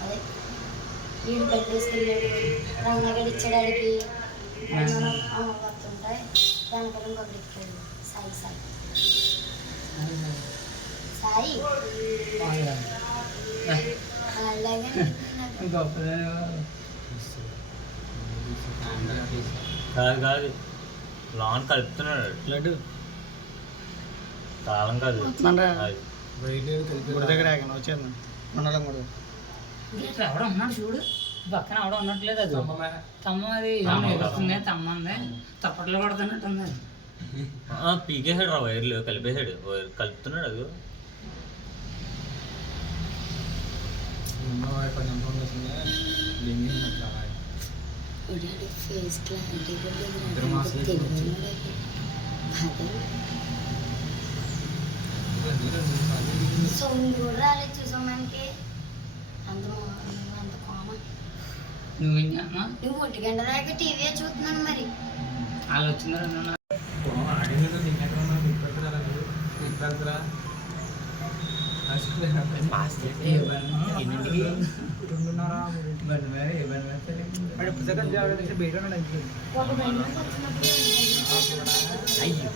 అదే వీడు పెట్టేసుకెళ్ళాడు రంగగడి ఇచ్చడానికి వస్తుంటాయి దానికన్నా ఇంకొకటి ఎక్కాడు సాయి సాయి సాయి అలాగే కాదు కాదు లాన్ కలుపుతున్నాడు లడ్డు తాళం కాదు దగ్గర వచ్చేది మండలం కూడా ఎవడ ఉన్నాడు చూడు పక్కన ఎవడ ఉన్నట్లేదు అది తమ్మ అది వస్తుంది తమ్మంది తప్పట్లో కొడుతున్నట్టుంది పీకేసాడు రా వైర్లు కలిపేసాడు వైర్ కలుపుతున్నాడు అది ఫేస్ క్లారిటీ సౌండ్ కూడా రాలేదు చూసాం మనకి అంత అంత కామన్ నువ్వు 1 గంట దాకా టీవీ చూస్తున్నాను మరి వాళ్ళు వచ్చిందా అయ్యో